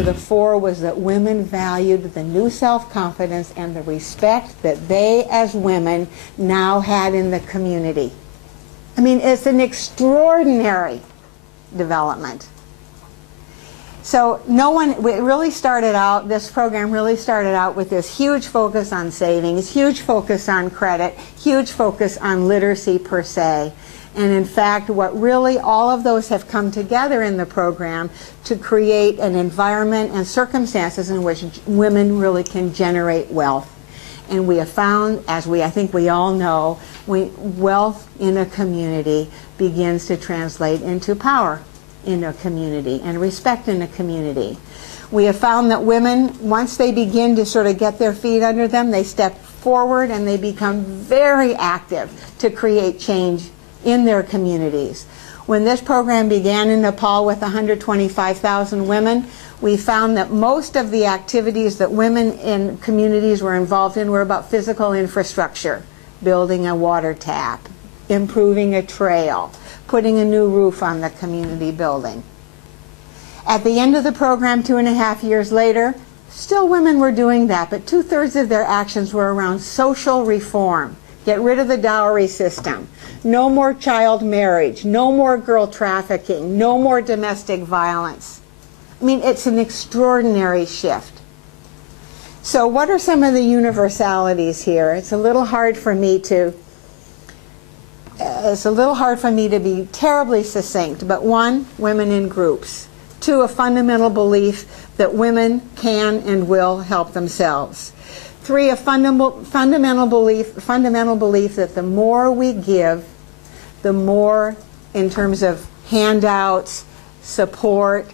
to the fore was that women valued the new self-confidence and the respect that they as women now had in the community. I mean, it's an extraordinary development. So it really started out, this program really started out with this huge focus on savings, huge focus on credit, huge focus on literacy per se. And in fact, what really all of those have come together in the program to create an environment and circumstances in which women really can generate wealth. And we have found, as I think we all know, wealth in a community begins to translate into power in a community and respect in a community. We have found that women, once they begin to sort of get their feet under them, they step forward and they become very active to create change in their communities. When this program began in Nepal with 125,000 women, we found that most of the activities that women in communities were involved in were about physical infrastructure, building a water tap, improving a trail, putting a new roof on the community building. At the end of the program, 2.5 years later, still women were doing that, but 2/3 of their actions were around social reform. Get rid of the dowry system. No more child marriage. No more girl trafficking. No more domestic violence. I mean, it's an extraordinary shift. So what are some of the universalities here? It's a little hard for me to be terribly succinct, but one, women in groups. Two, a fundamental belief that women can and will help themselves. Three, a fundamental belief that the more we give, the more in terms of handouts, support,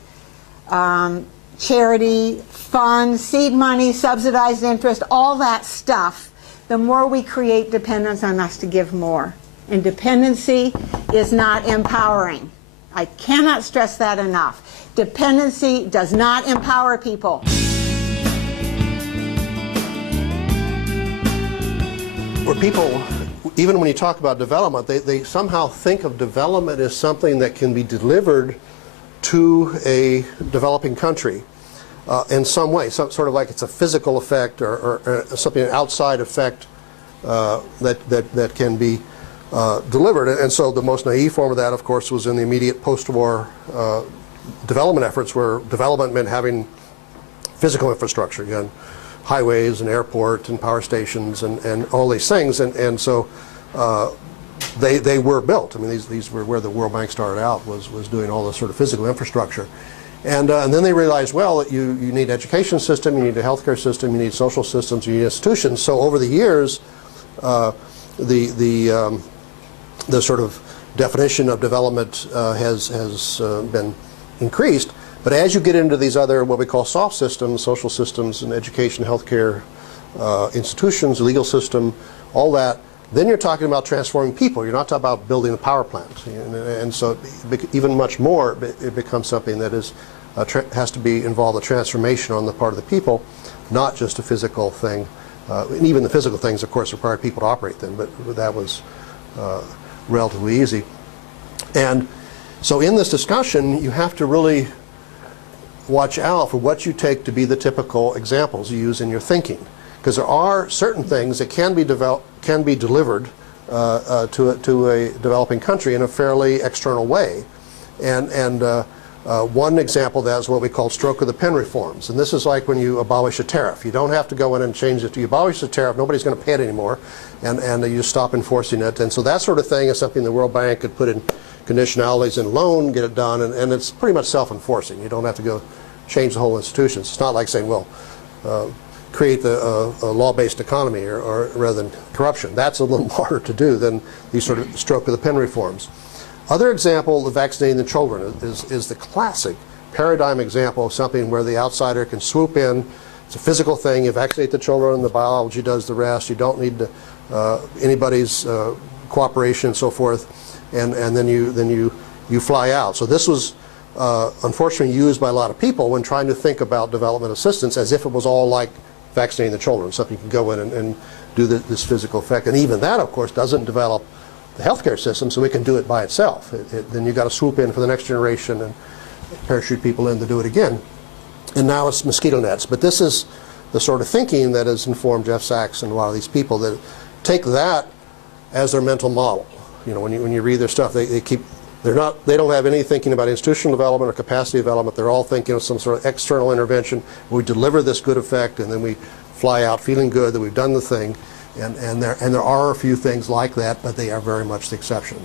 charity, funds, seed money, subsidized interest, all that stuff, the more we create dependence on us to give more. And dependency is not empowering. I cannot stress that enough. Dependency does not empower people. Where people, even when you talk about development, they somehow think of development as something that can be delivered to a developing country in some way, sort of like it's a physical effect or something, an outside effect that can be delivered. And so the most naive form of that, of course, was in the immediate post-war development efforts, where development meant having physical infrastructure, again, highways and airport and power stations and all these things, and so they were built. I mean, these were where the World Bank started out, was doing all this sort of physical infrastructure, and then they realized, well, that you need an education system, you need a healthcare system, you need social systems, you need institutions. So over the years, the sort of definition of development has been increased. But as you get into these other, what we call soft systems, social systems and education, healthcare, institutions, legal system, all that, then you're talking about transforming people. You're not talking about building a power plant. And so even much more, it becomes something that has to be involved a transformation on the part of the people, not just a physical thing. And even the physical things, of course, require people to operate them, but that was relatively easy. And so in this discussion, you have to really watch out for what you take to be the typical examples you use in your thinking, because there are certain things that can be delivered to a developing country in a fairly external way, and one example of that is what we call stroke of the pen reforms. And this is like when you abolish a tariff. You don't have to go in and change it. You abolish the tariff, nobody's going to pay it anymore, and you stop enforcing it. And so that sort of thing is something the World Bank could put in conditionalities in loan, get it done, and it's pretty much self-enforcing. You don't have to go change the whole institution. It's not like saying, well, create a law-based economy or rather than corruption. That's a little harder to do than these sort of stroke of the pen reforms. Other example of vaccinating the children is the classic paradigm example of something where the outsider can swoop in. It's a physical thing. You vaccinate the children, the biology does the rest. You don't need anybody's cooperation and so forth, and then you fly out. So this was unfortunately used by a lot of people when trying to think about development assistance as if it was all like vaccinating the children, something you can go in and do this physical effect. And even that, of course, doesn't develop the healthcare system, so it can do it by itself. Then you've got to swoop in for the next generation and parachute people in to do it again. And now it's mosquito nets. But this is the sort of thinking that has informed Jeff Sachs and a lot of these people that take that as their mental model. You know, when you read their stuff, they don't have any thinking about institutional development or capacity development. They're all thinking of some sort of external intervention. We deliver this good effect, and then we fly out feeling good that we've done the thing. And there are a few things like that, but they are very much the exception.